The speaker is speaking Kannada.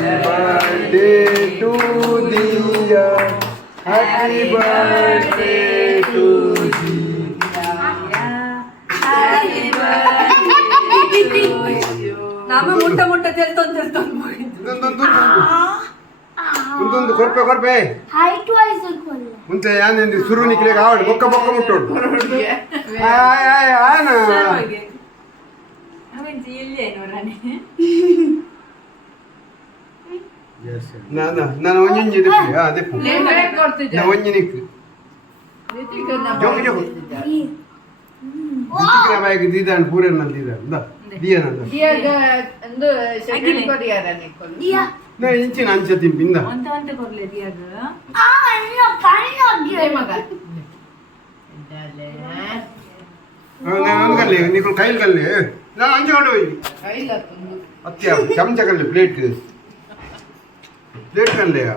birthday to Diya. Happy birthday to Diya. Happy birthday to you. ನಾಮ ಮುಟ್ಟ ಮುಟ್ಟ ತಿಳ್ತೊಂದು ಮುಂದೊಂದು ಕೊರ್ಪೆ ಹೈಟ್ ವೈಸ್ ಕೊಲ್ಲ ಮುಂಚೆ ಯಾನೆಂದು ಸುರು ನಿಕ್ಲಿಗೆ ಆವಡ್ ಬೊಕ್ಕ ಮುಟ್ಟೋಡು ಆನ ನಾನು ಒಂಜಿ ದಿಪ್ಪು ನಾ ಒಂಜಿ ನಿಕ್ಕು ಜೋಗಿ ಜೋಗಿ ಬಾಯಿಗೆ ದೀದಾನ್ ಪೂರೇನಲ್ಲಿ ದೀದಾನ್ ದಿಯನಂದ ನಾ ಇಂಚಿನ ಅಂಚ ತಿಂಪಿಂದ ನಾನು ಕಲ್ಲೆ ನೀವು ಕೈಲಿ ಕಲ್ಲೆ ನಾನು ಹಂಚ್ಕೊಂಡು ಹೋಗಿ ಅತ್ಯ ಚಮಚ ಕಲ್ಲೆ ಪ್ಲೇಟ್ ಕಲ್ಲೆಯಾ